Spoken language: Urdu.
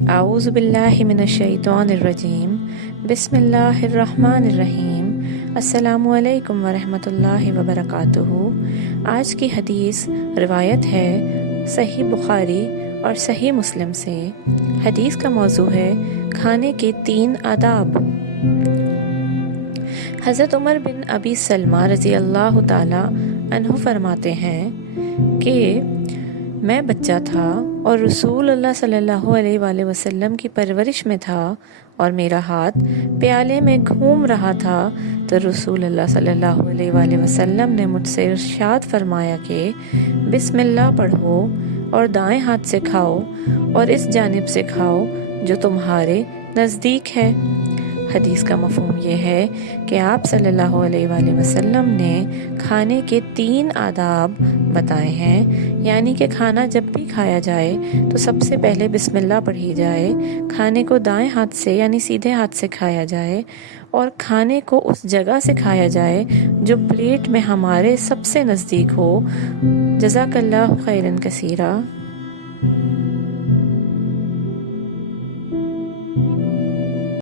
اعوذ باللہ من الشیطان الرجیم، بسم اللہ الرحمن الرحیم۔ السلام علیکم ورحمۃ اللہ وبرکاتہ۔ آج کی حدیث روایت ہے صحیح بخاری اور صحیح مسلم سے۔ حدیث کا موضوع ہے کھانے کے 3 آداب۔ حضرت عمر بن ابی سلمہ رضی اللہ تعالی عنہ فرماتے ہیں کہ میں بچہ تھا اور رسول اللہ صلی اللہ علیہ وآلہ وسلم کی پرورش میں تھا اور میرا ہاتھ پیالے میں گھوم رہا تھا تو رسول اللہ صلی اللہ علیہ وآلہ وسلم نے مجھ سے ارشاد فرمایا کہ بسم اللہ پڑھو اور دائیں ہاتھ سے کھاؤ اور اس جانب سے کھاؤ جو تمہارے نزدیک ہے۔ حدیث کا مفہوم یہ ہے کہ آپ صلی اللہ علیہ وآلہ وسلم نے کھانے کے 3 آداب بتائے ہیں، یعنی کہ کھانا جب بھی کھایا جائے تو سب سے پہلے بسم اللہ پڑھی جائے، کھانے کو دائیں ہاتھ سے یعنی سیدھے ہاتھ سے کھایا جائے اور کھانے کو اس جگہ سے کھایا جائے جو پلیٹ میں ہمارے سب سے نزدیک ہو۔ جزاک اللہ خیرا کثیرا۔